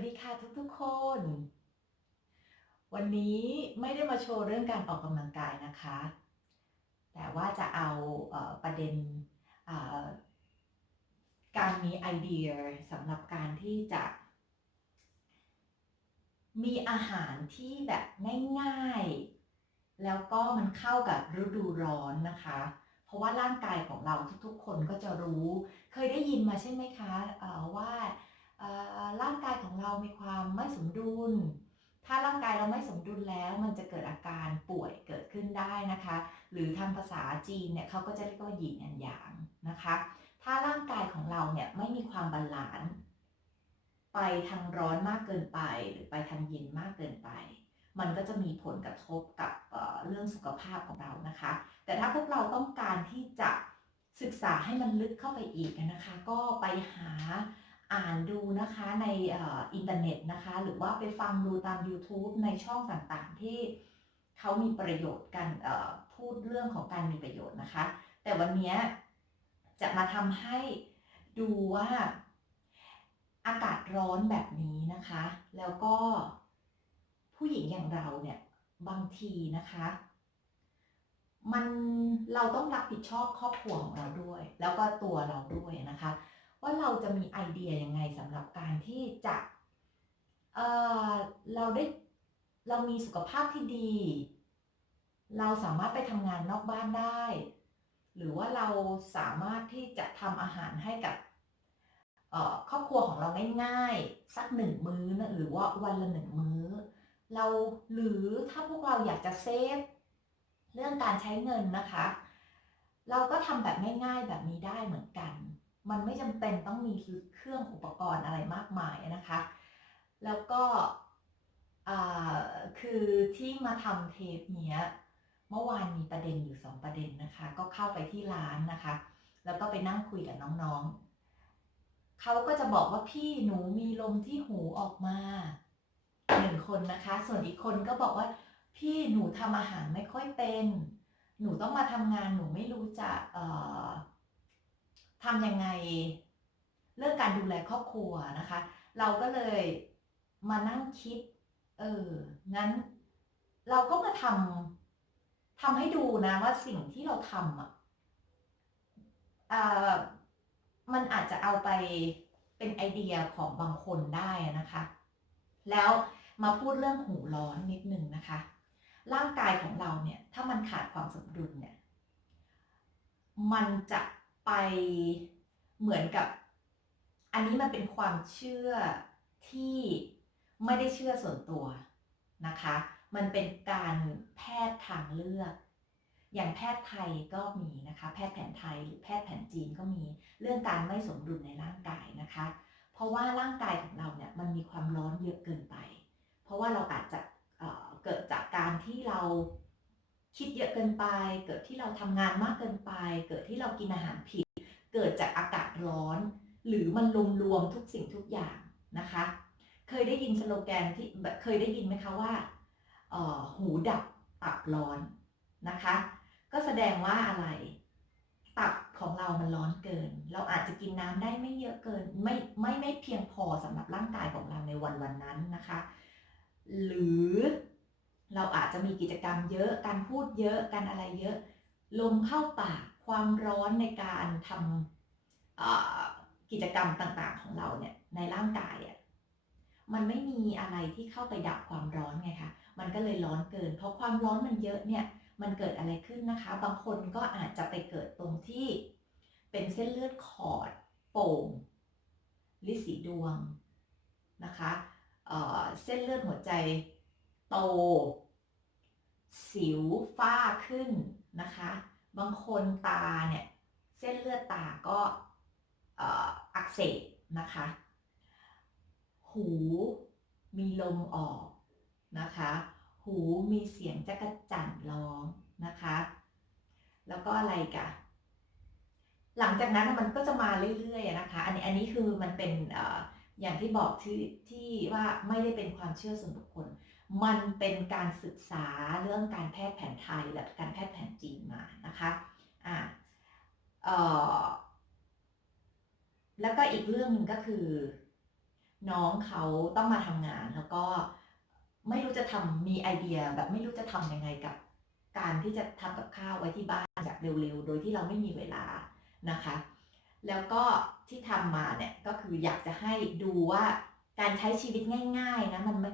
วัสดีค่ะทุกๆคน วันนี้ไม่ได้มาโชว์เรื่องการออกกำลังกายนะคะ แต่ว่าจะเอาประเด็นการมีไอเดียสำหรับการที่จะ มีอาหารที่แบบง่ายๆ แล้วก็มันเข้ากับฤดูร้อนนะคะ เพราะว่าร่างกายของเราทุกๆ คนก็จะรู้ เคยได้ยินมาใช่ไหมคะว่า ร่างกายของเรามีความไม่สมดุล ถ้าร่างกายเราไม่สมดุลแล้ว มันจะเกิดอาการป่วยเกิดขึ้นได้นะคะ หรือทางภาษาจีนเนี่ยเขาก็จะเรียกว่าหยินอันหยางนะคะ ถ้าร่างกายของเราเนี่ยไม่มีความบาลานซ์ไปทางร้อนมากเกินไป หรือไปทางเย็นมากเกินไป มันก็จะมีผลกระทบกับเอ่อเรื่องสุขภาพของเรานะคะ แต่ถ้าพวกเราต้องการที่จะศึกษาให้มันลึกเข้าไปอีกนะคะ ก็ไปหา อ่านดูนะคะในอินเทอร์เน็ตนะคะ หรือว่าไปฟังดูตาม YouTube ในช่องต่างๆ ที่เขามีประโยชน์กันพูดเรื่องของการมีประโยชน์นะคะ แต่วันนี้จะมาทำให้ดูว่าอากาศร้อนแบบนี้นะคะ แล้วก็ผู้หญิงอย่างเราเนี่ยบางทีนะคะ มันเราต้องรับผิดชอบครอบครัวของเราด้วย แล้วก็ตัวเราด้วยนะคะ ว่าเราจะมีไอเดียยังไงสำหรับการที่จะเเราได้เรามีสุขภาพที่ดี เราสามารถไปทำงานนอกบ้านได้ หรือว่าเราสามารถที่จะทำอาหารให้กับครอบครัวของเราง่ายๆ สักหนึ่งมื้อนะหรือว่าวันละหนึ่งมื้อ เราหรือถ้าพวกเราอยากจะเซฟเรื่องการใช้เงินนะคะ เราก็ทำแบบง่ายๆแบบนี้ได้เหมือนกัน มันไม่จำเป็นต้องมีเครื่องอุปกรณ์อะไรมากมายนะคะ แล้วก็คือที่มาทำเทปเนี้ยเมื่อวานมีประเด็นอยู่สองประเด็นนะคะ ก็เข้าไปที่ร้านนะคะ แล้วก็ไปนั่งคุยกับน้องๆ เขาก็จะบอกว่าพี่หนูมีลมที่หูออกมาหนึ่งคนนะคะ ส่วนอีกคนก็บอกว่าพี่หนูทำอาหารไม่ค่อยเป็น หนูต้องมาทำงานหนูไม่รู้จะเอ่อ ทำยังไงเรื่องการดูแลครอบครัวนะคะ เราก็เลยมานั่งคิด เออ งั้น เราก็มาทำทำให้ดูนะว่าสิ่งที่เราทำอะมันอาจจะเอาไปเป็นไอเดียของบางคนได้นะคะ แล้วมาพูดเรื่องหูร้อนนิดนึงนะคะ ร่างกายของเราเนี่ย ถ้ามันขาดความสมดุลเนี่ย มันจะ ไปเหมือนกับ อันนี้มันเป็นความเชื่อที่ไม่ได้เชื่อส่วนตัวนะคะ มันเป็นการแพทย์ทางเลือก อย่างแพทย์ไทยก็มีนะคะ แพทย์แผนไทยหรือแพทย์แผนจีนก็มีเรื่องการไม่สมดุลในร่างกายนะคะ เพราะว่าร่างกายของเราเนี่ยมันมีความร้อนเยอะเกินไป เพราะว่าเราอาจจะเเกิดจากการที่เรา คิดเยอะเกินไป เกิดที่เราทำงานมากเกินไป เกิดที่เรากินอาหารผิด เกิดจากอากาศร้อน หรือมันรวมๆทุกสิ่งทุกอย่างนะคะ เคยได้ยินสโลแกนที่เคยได้ยินไหมคะว่าออหูดับตับร้อนนะคะ ก็แสดงว่าอะไร ตับของเรามันร้อนเกิน เราอาจจะกินน้ำได้ไม่เยอะเกิน ไม่ไม่ไม่เพียงพอสำหรับร่างกายของเราในวันวันนั้นนะคะ หรือ เราอาจจะมีกิจกรรมเยอะการพูดเยอะการอะไรเยอะ ลมเข้าปากความร้อนในการทำกิจกรรมต่างๆของเราเนี่ยในร่างกายอะมันไม่มีอะไรที่เข้าไปดับความร้อนไงคะมันก็เลยร้อนเกิน เพราะความร้อนมันเยอะเนี่ยมันเกิดอะไรขึ้นนะคะ บางคนก็อาจจะไปเกิดตรงที่เป็นเส้นเลือดขอด โป่งลิสีดวงนะคะเอ่อเส้นเลือดหัวใจ โต สิวฝ้าขึ้นนะคะ บางคนตาเนี่ย เส้นเลือดตาก็อ,อ,อักเสบนะคะ หูมีลมออกนะคะ หูมีเสียงจักระจั่นร้องนะคะ แล้วก็อะไรกะหลังจากนั้นมันก็จะมาเรื่อยๆนะคะ อันนี้อันนี้คือมันเป็นอออย่างที่บอกที่ที่ว่าไม่ได้เป็นความเชื่อส่วนบุคคล มันเป็นการศึกษาเรื่องการแพทย์แผนไทยและการแพทย์แผนจีนมานะคะอ่าเอ่อแล้วก็อีกเรื่องหนึ่งก็คือ น้องเขาต้องมาทำงานแล้วก็ไม่รู้จะทำมีไอเดียแบบไม่รู้จะทำยังไงกับ การที่จะทำกับข้าวไว้ที่บ้านแบบเร็วๆ โดยที่เราไม่มีเวลานะคะ แล้วก็ที่ทำมาเนี่ยก็คืออยากจะให้ดูว่าการใช้ชีวิตง่าย ๆนะมันไม่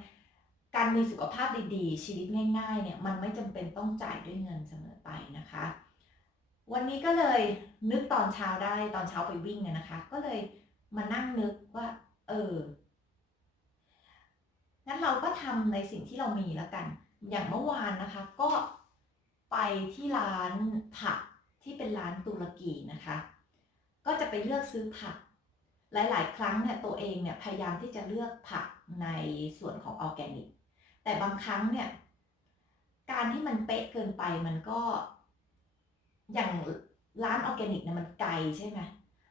การมีสุขภาพดีๆ ชีวิตง่ายๆเนี่ยมันไม่จำเป็นต้องจ่ายด้วยเงินเสมอไปนะคะ วันนี้ก็เลยนึกตอนเช้าได้ตอนเช้าไปวิ่งเนี่ยนะคะ ก็เลยมานั่งนึกว่า เอองั้นเราก็ทำในสิ่งที่เรามีแล้วกัน อย่างเมื่อวานนะคะ ก็ไปที่ร้านผักที่เป็นร้านตุรกีนะคะ ก็จะไปเลือกซื้อผัก หลาย ๆ ครั้งเนี่ยตัวเองเนี่ยพยายามที่จะเลือกผักในส่วนของออร์แกนิก แต่บางครั้งเนี่ย การที่มันเป๊ะเกินไปมันก็ อย่างร้านออร์แกนิกเนี่ยมันไกลใช่ไหม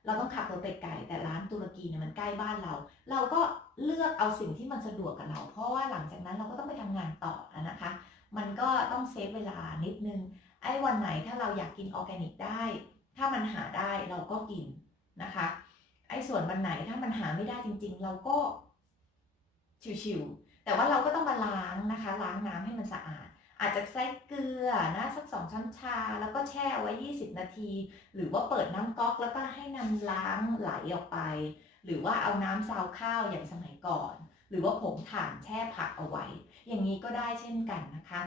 เราต้องขับรถไปไกลแต่ร้านตุรกีเนี่ยมันใกล้บ้านเรา เราก็เลือกเอาสิ่งที่มันสะดวกกับเรา เพราะว่าหลังจากนั้นเราก็ต้องไปทำงานต่อนะคะ มันก็ต้องเซฟเวลานิดนึง ไอ้วันไหนถ้าเราอยากกินออร์แกนิกได้ ถ้ามันหาได้เราก็กินนะคะ ไอ้ส่วนวันไหนถ้ามันหาไม่ได้จริง ๆ เราก็ชิวๆ แต่ว่าเราก็ต้องมาล้างนะคะ ล้างน้ำให้มันสะอาด อาจจะใส่เกลือนะสักสองช้อนชา แล้วก็แช่เอาไว้ 20 นาที หรือว่าเปิดน้ำก๊อกแล้วก็ให้น้ำล้างไหลออกไป หรือว่าเอาน้ำซาวข้าวอย่างสมัยก่อน หรือว่าผงถ่านแช่ผักเอาไว้ อย่างนี้ก็ได้เช่นกันนะคะ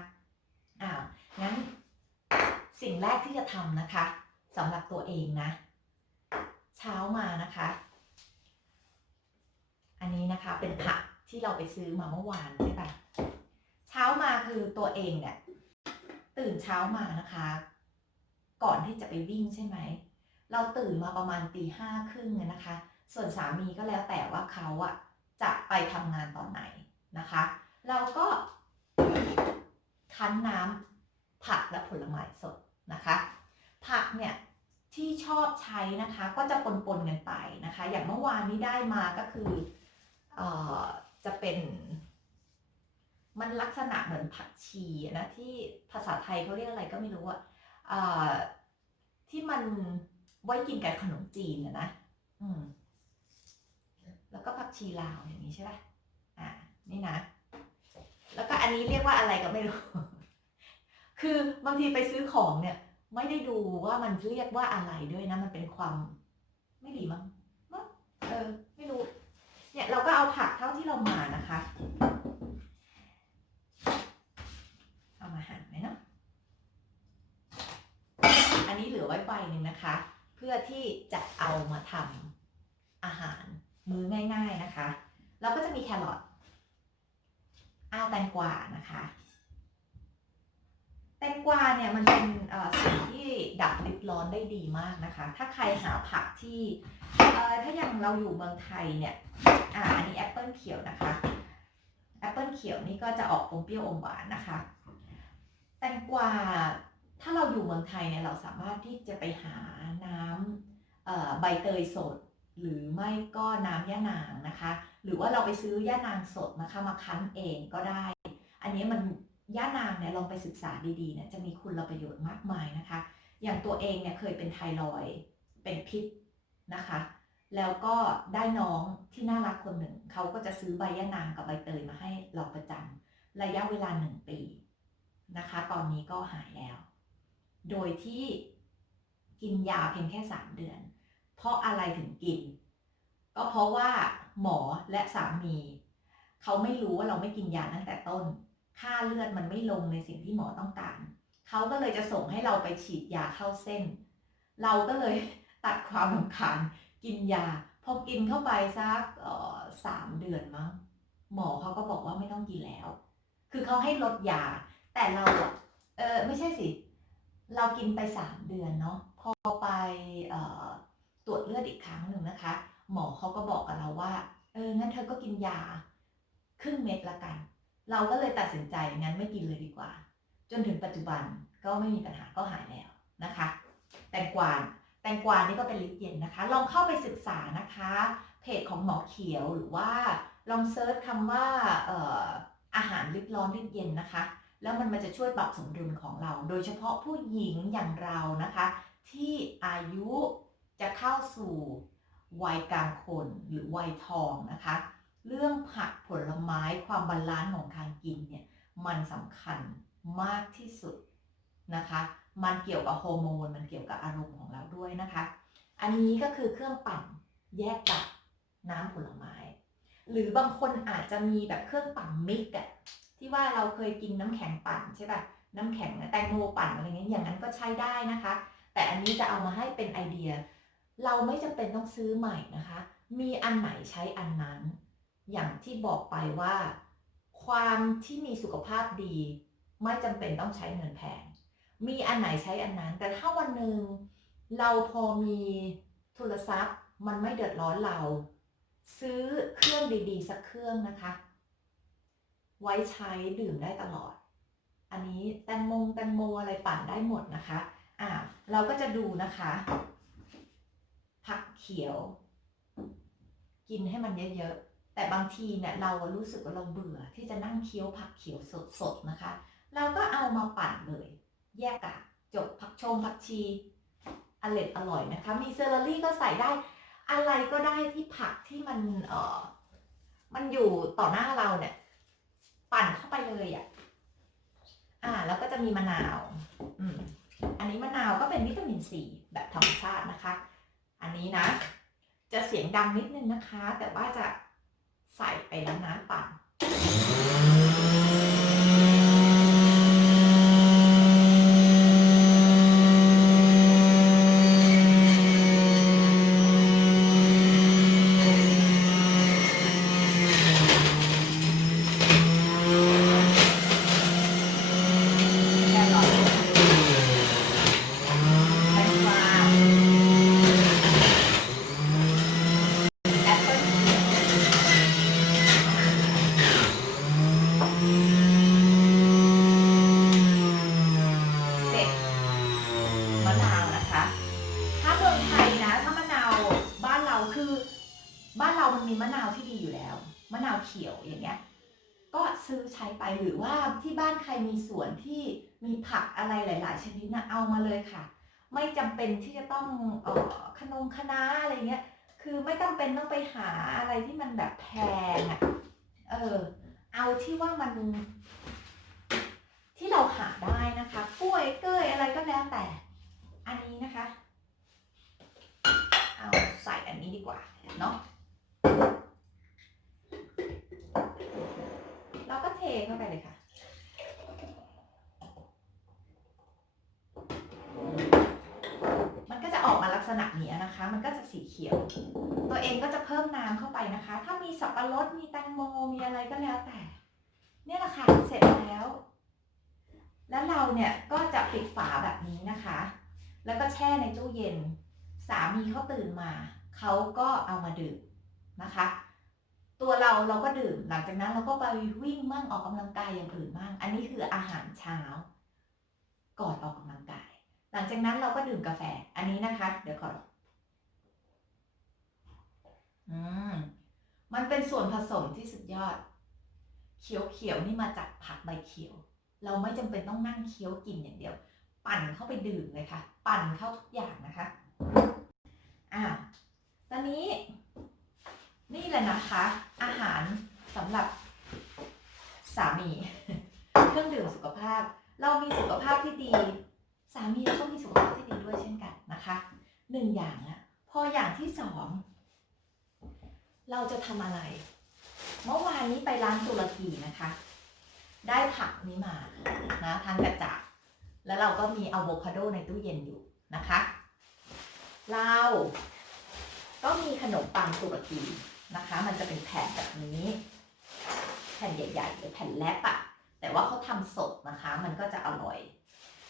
อ้าวงั้นสิ่งแรกที่จะทำนะคะสำหรับตัวเองนะ เช้ามานะคะ อันนี้นะคะเป็นผัก ที่เราไปซื้อมาเมื่อวานใช่ปะเช้ามาคือตัวเองเนี่ยตื่นเช้ามานะคะ ก่อนที่จะไปวิ่งใช่ไหม เราตื่นมาประมาณตีห้าครึ่งนะคะ ส่วนสามีก็แล้วแต่ว่าเขาอะจะไปทำงานตอนไหนนะคะ เราก็คั้นน้ำผักและผลไม้สดนะคะ ผักเนี่ยที่ชอบใช้นะคะก็จะปนๆกันไปนะคะ อย่างเมื่อวานนี้ได้มาก็คืออ จะเป็นมันลักษณะเหมือนผักชีนะที่ภาษาไทยเขาเรียกอะไรก็ไม่รู้อะอะที่มันไว้กินกับขนมจีนนะอืมแล้วก็ผักชีลาวอย่างนี้ใช่ป่ะอ่านี่นะ แล้วก็อันนี้เรียกว่าอะไรก็ไม่รู้ คือบางทีไปซื้อของเนี่ย ไม่ได้ดูว่ามันเรียกว่าอะไรด้วยนะ มันเป็นความ ไม่ดีมั้งมั้งเออ ไม่รู้ เนี่ยเราก็เอาผักเท่าที่เรามานะคะ เอามาหั่นไหมเนาะ อันนี้เหลือไว้ใบหนึ่งนะคะ เพื่อที่จะเอามาทำอาหารมื้อง่าย ๆนะคะ เราก็จะมีแครอทอาแตงกวานะคะ แตงกวาเนี่ยมันเป็นสิ่งที่ดับริบร้อนได้ดีมากนะคะ ถ้าใครหาผักที่ถ้าอย่างเราอยู่เมืองไทยเนี่ยอ่าอันนี้แอปเปิลเขียวนะคะแอปเปิลเขียวนี่ก็จะออกอมเปรี้ยวอมหวานนะคะ แตงกวาถ้าเราอยู่เมืองไทยเนี่ยเราสามารถที่จะไปหาน้ำใบเตยสด หรือไม่ก็น้ำย่านางนะคะ หรือว่าเราไปซื้อย่านางสดนะคะมาคั้นเองก็ได้ อันนี้มัน ย่านางเนี่ยลองไปศึกษาดีๆเนี่ยจะมีคุณประโยชน์มากมายนะคะ อย่างตัวเองเนี่ยเคยเป็นไทรอยเป็นพิษนะคะ แล้วก็ได้น้องที่น่ารักคนหนึ่ง เขาก็จะซื้อใบย่านางกับใบเตยมาให้เราประจำระยะเวลาหนึ่งปีนะคะ ตอนนี้ก็หายแล้ว โดยที่กินยาเพียงแค่สามเดือน เพราะอะไรถึงกิน ก็เพราะว่าหมอและสามี เขาไม่รู้ว่าเราไม่กินยาตั้งแต่ต้น ค่าเลือดมันไม่ลงในสิ่งที่หมอต้องการ เขาก็เลยจะส่งให้เราไปฉีดยาเข้าเส้น เราก็เลยตัดความรำคาญกินยา พอกินเข้าไปสักสามเดือนมั้งหมอเขาก็บอกว่าไม่ต้องกินแล้ว คือเขาให้ลดยา แต่เราอะเออไม่ใช่สิ เรากินไปสามเดือนเนาะ พอไปเอ่อตรวจเลือดอีกครั้งหนึ่งนะคะ หมอเขาก็บอกกับเราว่า เออ งั้นเธอก็กินยา ครึ่งเม็ดละกัน เราก็เลยตัดสินใจงั้นไม่กินเลยดีกว่า จนถึงปัจจุบันก็ไม่มีปัญหาก็หายแล้วนะคะ แตงกวาแตงกวานี่ก็เป็นลิตรเย็นนะคะ ลองเข้าไปศึกษานะคะ เพจของหมอเขียวหรือว่าลองเซิร์ชคำว่าออาหารลิตรร้อนลิตรเย็นนะคะ แล้วมันมันจะช่วยปรับสมดุลของเรา โดยเฉพาะผู้หญิงอย่างเรานะคะ ที่อายุจะเข้าสู่วัยกลางคนหรือวัยทองนะคะ เรื่องผักผลไม้ความบาลานซ์ของการกินเนี่ยมันสำคัญมากที่สุดนะคะ มันเกี่ยวกับฮอร์โมน มันเกี่ยวกับอารมณ์ของเราด้วยนะคะ อันนี้ก็คือเครื่องปั่นแยกกับน้ำผลไม้ หรือบางคนอาจจะมีแบบเครื่องปั่นมิกอะที่ว่าเราเคยกินน้ำแข็งปั่นใช่ปะน้ำแข็งแตงโมปั่นอะไรเงี้ย อย่างนั้นก็ใช้ได้นะคะ แต่อันนี้จะเอามาให้เป็นไอเดีย เราไม่จำเป็นต้องซื้อใหม่นะคะ มีอันไหนใช้อันนั้น อย่างที่บอกไปว่า ความที่มีสุขภาพดี ไม่จำเป็นต้องใช้เงินแพง มีอันไหนใช้อันนั้น แต่ถ้าวันหนึ่งเราพอมีโทรศัพท์มันไม่เดือดร้อนเรา ซื้อเครื่องดีๆ สักเครื่องนะคะ ไว้ใช้ดื่มได้ตลอด อันนี้แตงโมงแตงโมอะไรปั่นได้หมดนะคะอ่าเราก็จะดูนะคะ ผักเขียว กินให้มันเยอะ แต่บางทีเนี่ยเรารู้สึกว่าเราเบื่อที่จะนั่งเคี้ยวผักเขียวสดๆนะคะ เราก็เอามาปั่นเลย แยกกากจบผักชมผักชีอร่อยอร่อยนะคะ มีเซอร์รี่ก็ใส่ได้อะไรก็ได้ที่ผักที่มันเอ่อมันอยู่ต่อหน้าเราเนี่ย ปั่นเข้าไปเลยอะอ่า แล้วก็จะมีมะนาว อืมอันนี้มะนาวก็เป็นวิตามินซีแบบธรรมชาตินะคะ อันนี้นะ จะเสียงดังนิดนึงนะคะ แต่ว่าจะ ใส่ไปแล้วนะปั่น แครอทแตงกวาแอปเปิ้ลเสร็จมะนาวนะคะ ถ้าเมืองไทยนะ ถ้ามะนาวบ้านเราคือ บ้านเรามันมีมะนาวที่ดีอยู่แล้ว มะนาวเขียวอย่างเงี้ย ก็ซื้อใช้ไปหรือว่า ที่บ้านใครมีสวนที่มีผักอะไรหลาย ๆ ชนิดนะเอามาเลยค่ะ ไม่จำเป็นที่จะต้องออขนมคณะอะไรเงี้ย คือไม่จำเป็นต้องไปหาอะไรที่มันแบบแพงอะ่ะเออ เอาที่ว่ามัน ที่เราหาได้นะคะกล้วยเก้ยอะไรก็แล้วแต่ อันนี้นะคะ เอาใส่อันนี้ดีกว่าเนาะเราก็เทเข้าไปเลยค่ะ มันก็จะออกมาลัก ษณะนี้นะคะ มันก็จะสีเขียว ตัวเองก็จะเพิ่มน้ำเข้าไปนะคะ ถ้ามีสับปะรดมีแตงโมมีอะไรก็แล้วแต่ เนี่ยแหละค่ะเสร็จแล้ว แล้วเราเนี่ยก็จะปิดฝาแบบนี้นะคะ แล้วก็แช่ในตู้เย็น สามีเขาตื่นมา เขาก็เอามาดื่มนะคะ ตัวเราเราก็ดื่มหลังจากนั้นเราก็ไปวิ่งมั่งออกกำลังกายอย่างอื่นมั่งอันนี้คืออาหารเช้า ก่อนออกกำลังกาย ลังจากนั้นเราก็ดื่มกาแฟ อันนี้นะคะ เดี๋ยวก่อน อืม มันเป็นส่วนผสมที่สุดยอด เขียวเขียวๆนี่มาจากผักใบเขียว เราไม่จำเป็นต้องนั่งเคี้ยวกินอย่างเดียว ปั่นเข้าไปดื่มเลยค่ะ ปั่นเข้าทุกอย่างนะคะ อ่า ตอนนี้ นี่แหละนะคะ อาหารสำหรับสามี เครื่องดื่มสุขภาพ เรามีสุขภาพที่ดี สามีเราก็มีสุขภาพที่ดีด้วยเช่นกันนะคะหนึ่งอย่างอะพออย่างที่สองเราจะทำอะไร เมื่อวานนี้ไปร้านตุรกีนะคะ ได้ผักนี้มานะทางกระจาดแล้วเราก็มีอะโวคาโดในตู้เย็นอยู่นะคะ เราก็มีขนมปังตุรกีนะคะ มันจะเป็นแผ่นแบบนี้ แผ่นใหญ่ๆหรือแผ่นแลบอะแต่ว่าเขาทำสดนะคะ มันก็จะอร่อย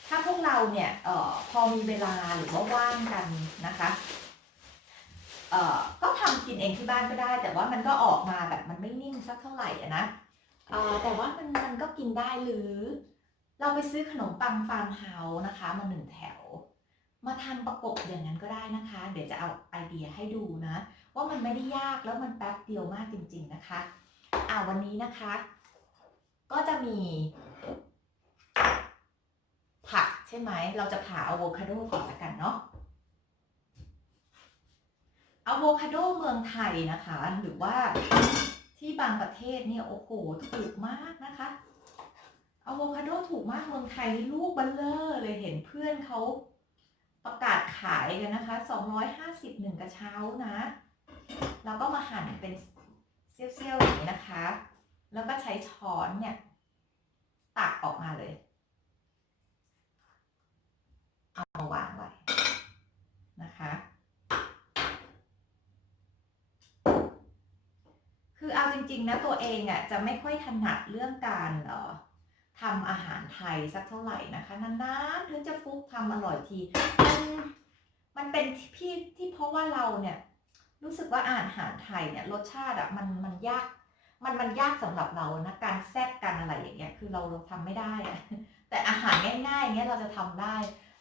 ถ้าพวกเราเนี่ยเอ่อพอมีเวลาหรือว่าว่างกันนะคะเอ่อก็ทำกินเองที่บ้านก็ได้ แต่ว่ามันก็ออกมาแบบมันไม่นิ่มสักเท่าไหร่นะเอ่อแต่ว่ามันมันก็กินได้หรือ เราไปซื้อขนมปังฟาร์มเฮาส์นะคะ มาหนึ่งแถว มาทำประกบอย่างนั้นก็ได้นะคะ เดี๋ยวจะเอาไอเดียให้ดูนะ ว่ามันไม่ได้ยากแล้วมันแป๊บเดียวมากจริง ๆนะคะอ่าวันนี้นะคะ ก็จะมี ใช่ไหม เราจะผ่าอะโวคาโดก่อนละกันเนาะอะโวคาโดเมืองไทยนะคะ หรือว่าที่บางประเทศเนี่ยโอ้โหถูกมากนะคะอะโวคาโดถูกมากเมืองไทยลูกเบัลเลอร์เลยเห็นเพื่อนเขาประกาศขายกันนะคะ 250หนึ่งกระเช้านะ แล้วก็มาหั่นเป็นเซี่ยวๆอย่างนี้นะคะ แล้วก็ใช้ช้อนเนี่ย ตักออกมาเลย เอามาวางไว้นะคะ คือเอาจริงๆนะตัวเองอะจะไม่ค่อยถนัดเรื่องการเอ่อทำอาหารไทยสักเท่าไหร่นะคะนานๆถึงจะฟุกทำอร่อยทีมันมันเป็นที่ที่เพราะว่าเราเนี่ยรู้สึกว่าอาหารไทยเนี่ยรสชาติอะมันมันยากมันมันยากสำหรับเรานะการแซ่บกันอะไรอย่างเงี้ยคือเราเราทำไม่ได้อะแต่อาหารง่ายๆเงี้ยเราจะทำได้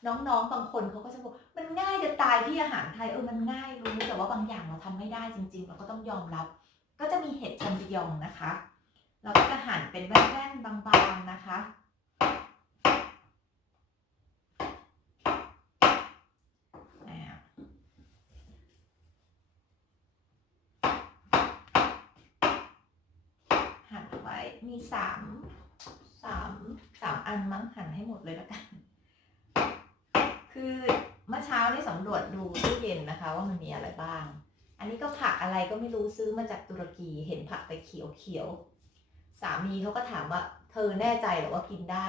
น้องๆบางคนเขาก็จะบอกมันง่ายจะตายที่อาหารไทยเออมันง่ายรู้แต่ว่าบางอย่างเราทำไม่ได้จริง ๆ เราก็ต้องยอมรับ ก็จะมีเห็ดแชมปิญองนะคะ เราก็จะหั่นเป็นแว่นๆบางๆนะคะอ่าหั่นไว้มีสามสามสามอันมั้งหั่นให้หมดเลยแล้วกัน คือเมื่อเช้านี่สำรวจดูตู้เย็นนะคะ ว่ามันมีอะไรบ้าง อันนี้ก็ผักอะไรก็ไม่รู้ซื้อมาจากตุรกีเห็นผักแต่เขียวเขียวๆสามีเขาก็ถามว่า เธอแน่ใจหรือว่ากินได้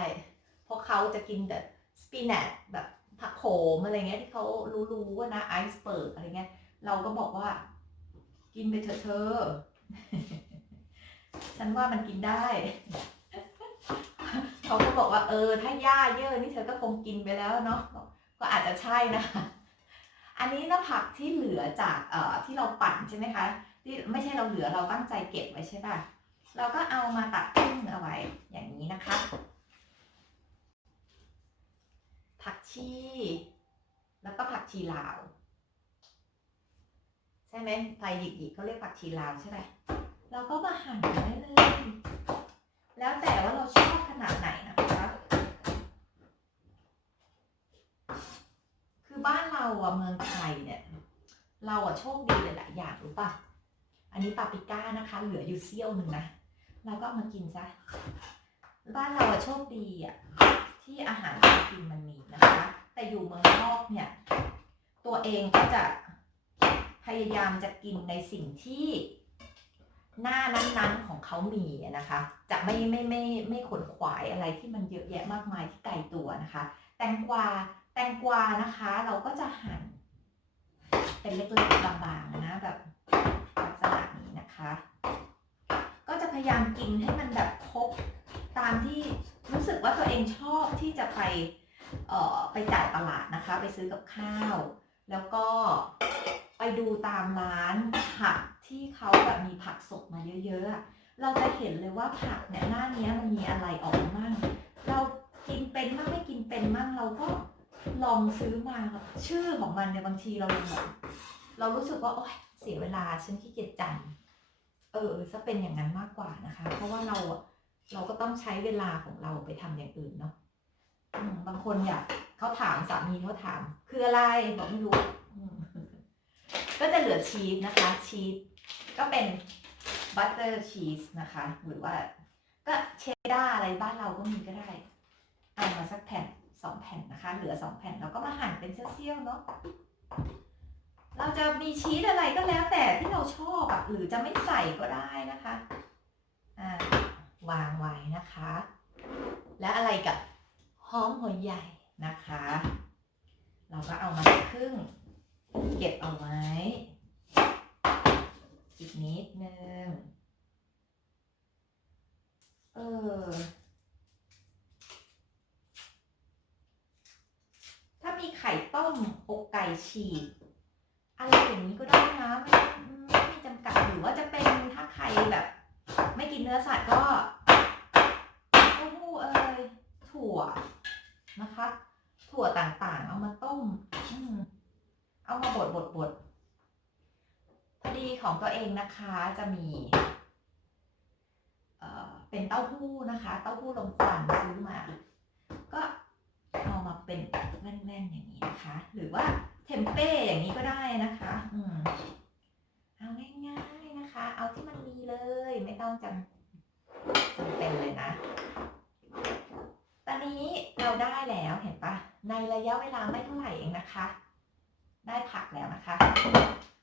เพราะเขาจะกินแต่สปินัทแบบผักโขมอะไรเงี้ยที่เขารู้ๆว่านะไอซ์เบิร์กอะไรเงี้ย เราก็บอกว่า กินไปเถอะเธอ ฉันว่ามันกินได้เขาก็บอกว่าเออ ถ้าหญ้าเยอะนี่เธอก็คงกินไปแล้วเนาะก็ ก็อาจจะใช่นะคะ อันนี้นะผักที่เหลือจากเอ่อที่เราปั่นใช่ไหมคะที่ไม่ใช่เราเหลือเราตั้งใจเก็บไว้ใช่ป่ะเราก็เอามาตัดครึ่งเอาไว้อย่างนี้นะคะ ผักชี แล้วก็ผักชีลาว ใช่ไหมไทยหยิกๆเขาเรียกผักชีลาวใช่ไหมเราก็มาหั่นไว้เลย แล้วแต่ว่าเราชอบขนาดไหนนะคะ คือ บ้านเราอะเมืองไทยเนี่ย เราอะโชคดีหลายอย่างรู้ป่ะ อันนี้ปาปริก้านะคะ เหลืออยู่เสี้ยวหนึ่งนะเราก็มากินซะบ้านเราอะโชคดีอะที่อาหารการกินมันมีนะคะ แต่อยู่เมืองนอกเนี่ย ตัวเองก็จะพยายามจะกินในสิ่งที่หน้านั้นๆของเขามีนะคะ จะไม่ไม่ไม่ไม่ขนขวายอะไรที่มันเยอะแยะมากมายที่ไกลตัวนะคะ แตงกวา แตงกวานะคะ เราก็จะหั่นเป็นเล็กๆบางๆนะแบบลักษณะนี้นะคะ ก็จะพยายามกินให้มันแบบครบตามที่รู้สึกว่าตัวเองชอบที่จะไปเอ่อไปจ่ายตลาดนะคะ ไปซื้อกับข้าว แล้วก็ไปดูตามร้านผักที่เขาแบบมีผักสดมาเยอะๆ เราจะเห็นเลยว่าผักเนี่ยหน้าเนี้ยมันมีอะไรออกมาบ้างเรากินเป็นมั่งไม่กินเป็นมั่งเราก็ ลองซื้อมาชื่อของมันเนี่ยบางทีเราแบบเรารู้สึกว่าโอ๊ยเสียเวลาฉันขี้เกียจจำเออจะเป็นอย่างนั้นมากกว่านะคะ เพราะว่าเราเราก็ต้องใช้เวลาของเราไปทำอย่างอื่นเนาะบางคนอยากเขาถามสามีเขาถาม คืออะไรบอกไม่รู้ ก็จะเหลือชีสนะคะ ชีสก็เป็นบัตเตอร์ชีสนะคะ หรือว่า ก็เชดดาร์อะไรบ้านเราก็มีก็ได้เอามาสักแผ่น สองแผ่นนะคะ เหลือสองแผ่นเราก็มาหั่นเป็นเสี้ยวๆเนาะเราจะมีชีสอะไรก็แล้วแต่ที่เราชอบอะหรือจะไม่ใส่ก็ได้นะคะอ่าวางไว้นะคะ และอะไรกับหอมหัวใหญ่นะคะ เราก็เอามาครึ่ง เก็บเอาไว้ อีกนิดนึงเออ ถ้ามี ไข่ต้มอกไก่ฉีกอะไรอย่างนี้ก็ได้นะไม่ไม่มีจำกัดหรือว่าจะเป็นถ้าใครแบบ ไม่กินเนื้อสัตว์ก็เต้าหู้เอยถั่วนะคะ ถั่วต่างๆ เอามาต้มอืมเอามาบดบดบดพอดีของตัวเองนะคะจะมีเอ่อเป็นเต้าหู้นะคะ เต้าหู้ลมควันซื้อมา ก็เอามาเป็นแว่นๆอย่าง นะคะ หรือว่าเทมเป้อย่างนี้ก็ได้นะคะ อืมเอาง่ายๆนะคะ เอาที่มันมีเลย ไม่ต้องจำจำเป็นเลยนะ ตอนนี้เราได้แล้วเห็นปะในระยะเวลาไม่เท่าไหร่เองนะคะ ได้ผักแล้วนะคะ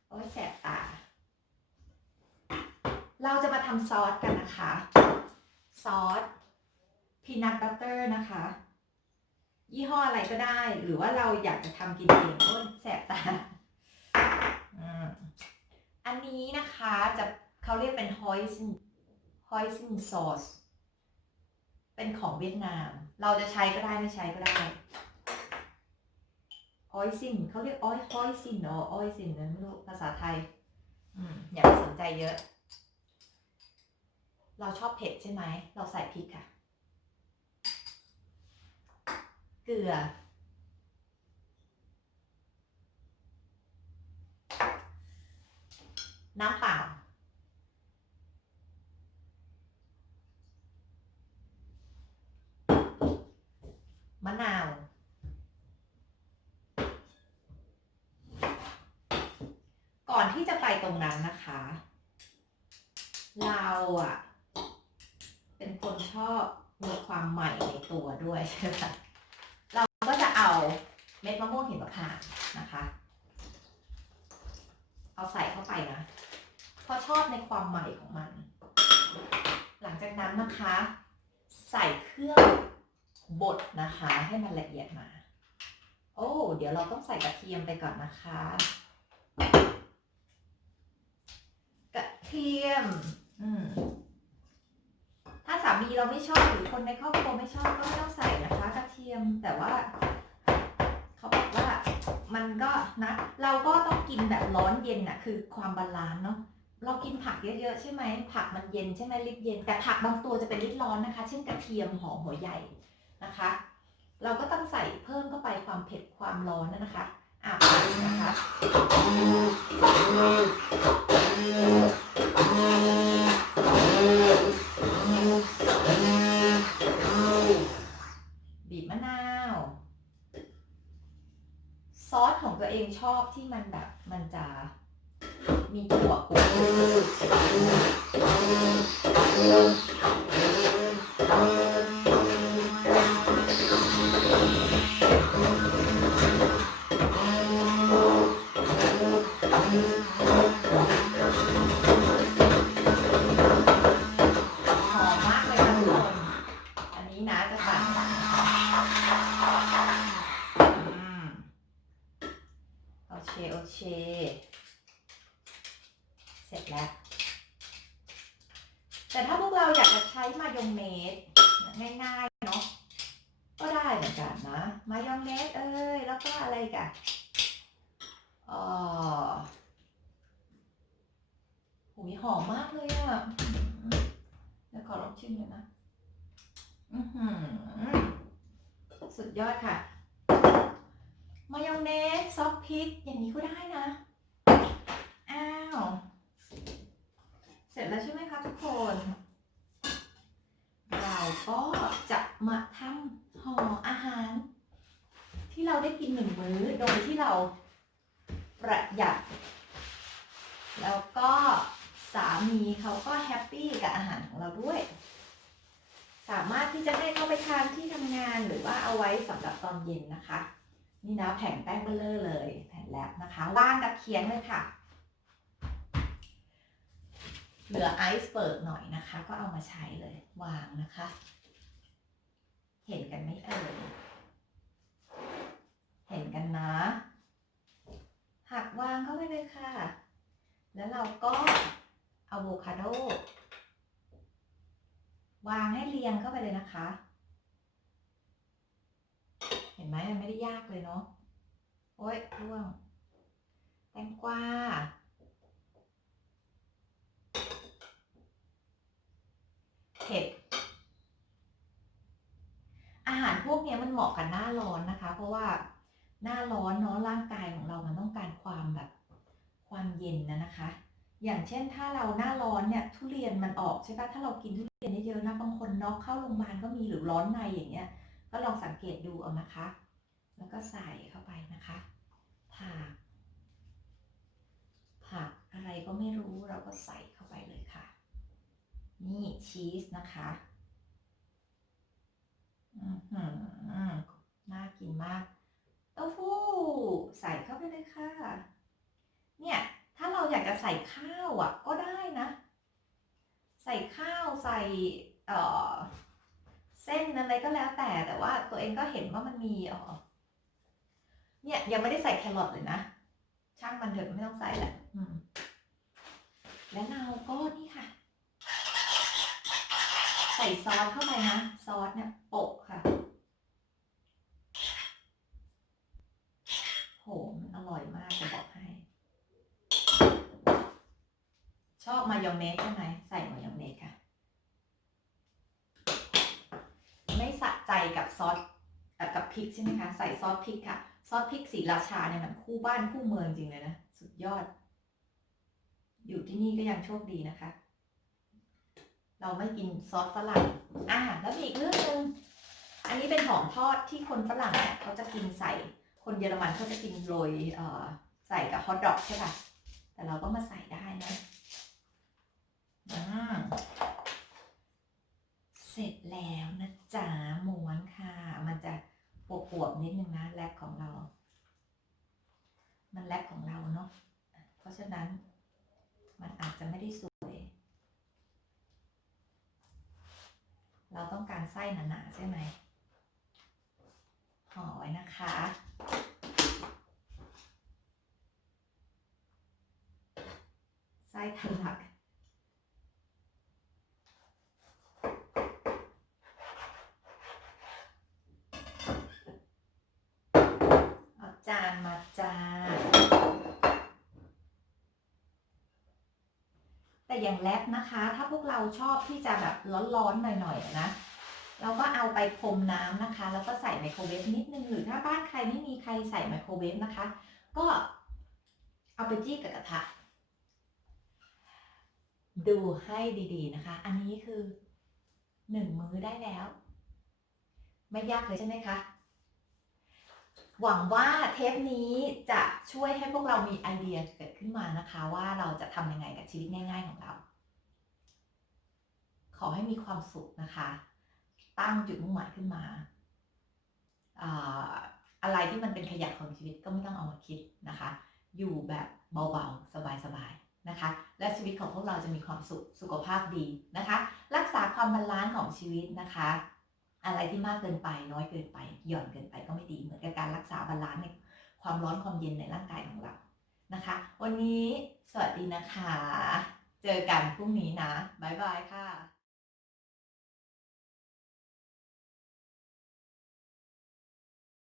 โอ้ยแสบตาเราจะมาทำซอสกันนะคะ ซอสพีนัทบัตเตอร์นะคะ ยี่ห้ออะไรก็ได้ หรือว่าเราอยากจะทำกินเองโอ้ยแสบตาอันนี้นะคะจะเขาเรียกเป็น hoisin hoisin sauce เป็นของเวียดนาม เราจะใช้ก็ได้ไม่ใช้ก็ได้ออยซินเขาเรียกออยฮอยซินเนาะออยซินนะไม่รู้ภาษาไทยอืมอย่าไปสนใจเยอะ เราชอบเผ็ดใช่ไหม เราใส่พริกค่ะ เกลือ น้ำเปล่า มะนาว ก่อนที่จะไปตรงนั้นนะคะ เราอะเป็นคนชอบมีความใหม่ในตัวด้วยใช่ไหม เอาเม็ดมะม่วงหิมพานต์นะคะ เอาใส่เข้าไปนะเพราะชอบในความใหม่ของมัน หลังจากนั้นนะคะ ใส่เครื่องบดนะคะให้มันละเอียดมา โอ้ เดี๋ยวเราต้องใส่กระเทียมไปก่อนนะคะ กระเทียม อืมถ้าสามีเราไม่ชอบหรือคนในครอบครัวไม่ชอบก็ไม่ต้องใส่นะคะ กระเทียมแต่ว่าเขาบอกว่า มันก็นะ เราก็ต้องกินแบบร้อนเย็นน่ะคือความบาลานซ์เนาะเรากินผักเยอะๆใช่ไหมผักมันเย็นใช่ไหมลิบเย็น แต่ผักบางตัวจะเป็นลิบร้อนนะคะ เช่นกระเทียมหอมหัวใหญ่นะคะ เราก็ต้องใส่เพิ่มเข้าไปความเผ็ดความร้อนนะคะอะไปนะคะ บีบมะนาว ซอสของตัวเองชอบที่มันแบบมันจะมีถั่วก เคโอเค เสร็จแล้ว แต่ถ้าพวกเราอยากจะใช้มายองเนสง่ายๆเนาะก็ได้เหมือนกันนะมายองเนสเอ้ยแล้วก็อะไรกันอ๋อหูยหอมมากเลยอะอืมเดี๋ยวขอลองชิมหน่อยนะ อือหือ สุดยอดค่ะ มายองเนสซอสพริก อย่างนี้ก็ได้นะ อ้าว เสร็จแล้วใช่ไหมคะทุกคน เราก็จะมาทำห่ออาหาร ที่เราได้กินหนึ่งมื้อโดยที่เราประหยัด แล้วก็สามีเขาก็แฮปปี้กับอาหารของเราด้วย สามารถที่จะให้เขาไปทานที่ทำงานหรือว่าเอาไว้สำหรับตอนเย็นนะคะ นี่นะแผ่นแป้งเบลเลอร์เลย แผ่นแรกนะคะว่างกับเคียงเลยค่ะ เหลือไอซ์เบิร์กหน่อยนะคะ ก็เอามาใช้เลยวางนะคะ เห็นกันไหมเอ่ยเห็นกันนะ หักวางเข้าไปเลยค่ะ แล้วเราก็อะโวคาโดวางให้เรียงเข้าไปเลยนะคะ เห็นไหมมันไม่ได้ยากเลยเนาะ โอ้ยร่วง แตงกวาเผ็ด อาหารพวกเนี้ยมันเหมาะกับหน้าร้อนนะคะ เพราะว่าหน้าร้อนเนาะร่างกายของเรามันต้องการความแบบความเย็นนะนะคะ อย่างเช่นถ้าเราหน้าร้อนเนี่ยทุเรียนมันออกใช่ปะถ้าเรากินทุเรียนเยอะๆนะบางคนน็อกเข้าโรงพยาบาลก็มีหรือร้อนในอย่างเงี้ย ก็ลองสังเกตดูเอานะคะ แล้วก็ใส่เข้าไปนะคะ ผัก ผักอะไรก็ไม่รู้เราก็ใส่เข้าไปเลยค่ะ นี่ชีสนะคะอือหือน่ากินมากเต้าหู้ใส่เข้าไปเลยค่ะ เนี่ย ถ้าเราอยากจะใส่ข้าวอะ ก็ได้นะ ใส่ข้าวใส่ เอ่อ เส้นอะไรก็แล้วแต่แต่ว่าตัวเองก็เห็นว่ามันมีอ่อเนี่ยยังไม่ได้ใส่แครอทเลยนะ ช่างมันเถอะไม่ต้องใส่แหละแล้วเราก็นี่ค่ะ ใส่ซอสเข้าไปนะซอสเนี่ยโปะค่ะโหมันอร่อยมากจะบอกให้ ชอบมายองเนสใช่ไหมใส่มายองเนสค่ะ ไม่สะใจกับซอสเอ่อกับ พริกใช่ไหมคะใส่ซอสพริกค่ะ ซอสพริกสีราชาเนี่ยมันคู่บ้านคู่เมืองจริงเลยนะสุดยอด อยู่ที่นี่ก็ยังโชคดีนะคะ เราไม่กินซอสฝรั่งอ่าแล้วมีอีกเรื่องหนึ่งอันนี้เป็นหอมทอดที่คนฝรั่งเนี่ยเขาจะกินใส่คนเยอรมันเขาจะกินโรยเอ่อใส่กับฮอทดอกใช่ป่ะแต่เราก็มาใส่ได้นะอ่าเสร็จแล้วนะจ๊ะม้วนค่ะ มันจะ ปวบๆนิดนึงนะแรปของเรา มันแรปของเราเนาะเพราะฉะนั้นมันอาจจะไม่ได้สวย เราต้องการไส้หนาๆใช่ไหมห่อไว้นะคะไส้ทะลัก เอา จานมาจ้า แต่อย่างแรปนะคะ ถ้าพวกเราชอบที่จะแบบร้อนๆหน่อยๆนะ เราก็เอาไปพรมน้ำนะคะ แล้วก็ใส่ไมโครเวฟนิดนึง หรือถ้าบ้านใครไม่มีใครใส่ไมโครเวฟนะคะ ก็เอาไปจี้กับกระทะ ดูให้ดีๆนะคะ อันนี้คือหนึ่งมื้อได้แล้ว ไม่ยากเลยใช่ไหมคะ หวังว่าเทปนี้จะช่วยให้พวกเรามีไอเดียเกิดขึ้นมานะคะ ว่าเราจะทำยังไงกับชีวิตง่าย ๆ ของเรา ขอให้มีความสุขนะคะ ตั้งจุดมุ่งหมายขึ้นมาอะไรที่มันเป็นขยะของชีวิตก็ไม่ต้องเอามาคิดนะคะ อยู่แบบเบาๆ สบายๆนะคะ และชีวิตของพวกเราจะมีความสุขสุขภาพดีนะคะ รักษาความบาลานซ์ของชีวิตนะคะ อะไรที่มากเกินไปน้อยเกินไป หย่อนเกินไปก็ไม่ดีเหมือนกับการรักษาบาลานซ์ในความร้อนความเย็นในร่างกายของเรานะคะ วันนี้สวัสดีนะคะ เจอกันพรุ่งนี้นะบ๊ายบายค่ะ